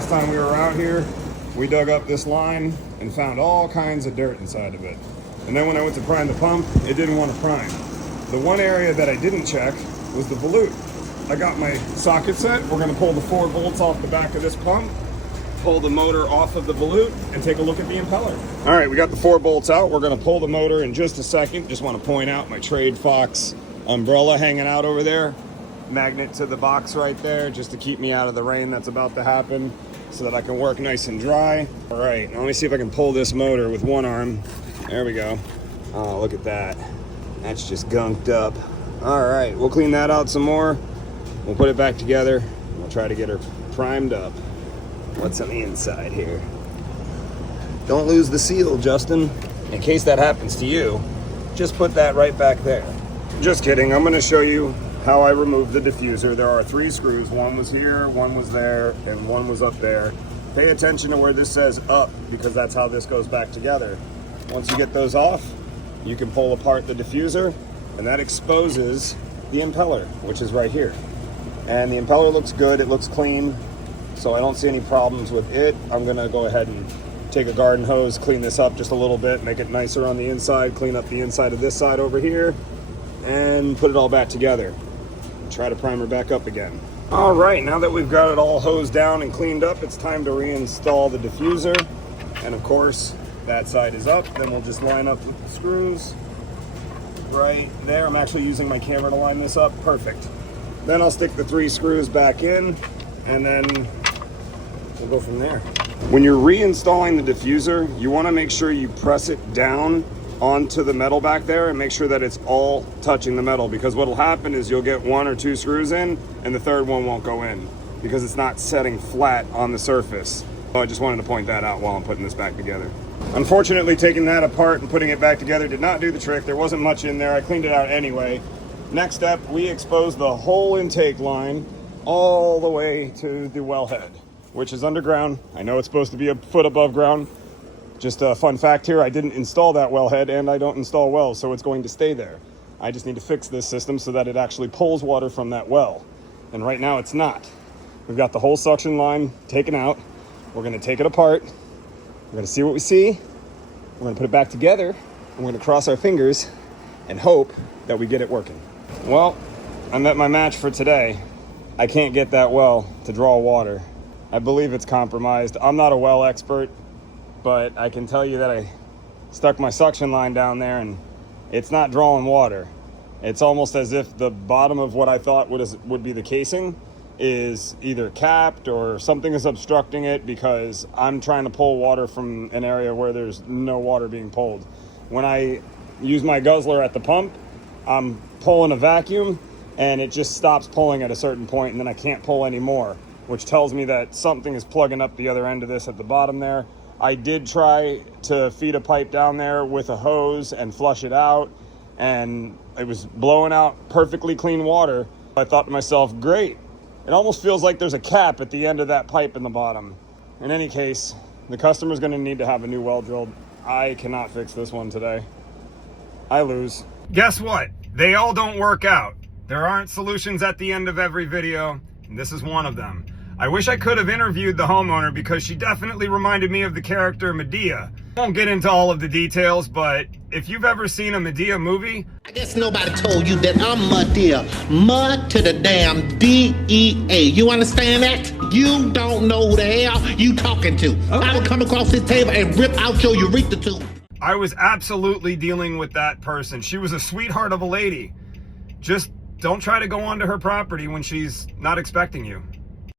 Last time we were out here, we dug up this line and found all kinds of dirt inside of it. And then when I went to prime the pump, it didn't want to prime. The one area that I didn't check was the volute. I got my socket set. We're going to pull the 4 bolts off the back of this pump, pull the motor off of the volute, and take a look at the impeller. All right, we got the 4 bolts out. We're going to pull the motor in just a second. Just want to point out my Trade Fox umbrella hanging out over there. Magnet to the box right there, just to keep me out of the rain that's about to happen, so that I can work nice and dry. All right, now let me see if I can pull this motor with one arm. There we go. Oh, look at that. That's just gunked up. All right, we'll clean that out some more. We'll put it back together. We'll try to get her primed up. What's on the inside here? Don't lose the seal, Justin. In case that happens to you, just put that right back there. Just kidding, I'm gonna show you how I removed the diffuser. There are 3 screws. One was here, one was there, and one was up there. Pay attention to where this says up, because that's how this goes back together. Once you get those off, you can pull apart the diffuser, and that exposes the impeller, which is right here. And the impeller looks good, it looks clean, so I don't see any problems with it. I'm gonna go ahead and take a garden hose, clean this up just a little bit, make it nicer on the inside, clean up the inside of this side over here, and put it all back together. Try to prime her back up again. All right, now that we've got it all hosed down and cleaned up, it's time to reinstall the diffuser. And of course, that side is up. Then we'll just line up with the screws right there. I'm actually using my camera to line this up. Perfect. Then I'll stick the 3 screws back in, and then we'll go from there. When you're reinstalling the diffuser, you want to make sure you press it down onto the metal back there and make sure that it's all touching the metal, because what'll happen is you'll get 1 or 2 screws in and the 3rd one won't go in because it's not setting flat on the surface. So I just wanted to point that out while I'm putting this back together. Unfortunately, taking that apart and putting it back together did not do the trick. There wasn't much in there. I cleaned it out anyway. Next step, we exposed the whole intake line all the way to the wellhead, which is underground. I know it's supposed to be a foot above ground. Just a fun fact here, I didn't install that wellhead and I don't install wells, so it's going to stay there. I just need to fix this system so that it actually pulls water from that well. And right now it's not. We've got the whole suction line taken out. We're gonna take it apart. We're gonna see what we see. We're gonna put it back together. And we're gonna cross our fingers and hope that we get it working. Well, I met my match for today. I can't get that well to draw water. I believe it's compromised. I'm not a well expert, but I can tell you that I stuck my suction line down there and it's not drawing water. It's almost as if the bottom of what I thought would be the casing is either capped or something is obstructing it, because I'm trying to pull water from an area where there's no water being pulled. When I use my guzzler at the pump, I'm pulling a vacuum and it just stops pulling at a certain point and then I can't pull anymore, which tells me that something is plugging up the other end of this at the bottom there. I did try to feed a pipe down there with a hose and flush it out, and it was blowing out perfectly clean water. I thought to myself, great. It almost feels like there's a cap at the end of that pipe in the bottom. In any case, the customer's gonna need to have a new well drilled. I cannot fix this one today. I lose. Guess what? They all don't work out. There aren't solutions at the end of every video, and this is one of them. I wish I could have interviewed the homeowner, because she definitely reminded me of the character Medea. I won't get into all of the details, but if you've ever seen a Medea movie... I guess nobody told you that I'm Medea. Mud to the damn D-E-A. You understand that? You don't know who the hell you talking to. Okay. I would come across this table and rip out your urethra tube. I was absolutely dealing with that person. She was a sweetheart of a lady. Just don't try to go onto her property when she's not expecting you.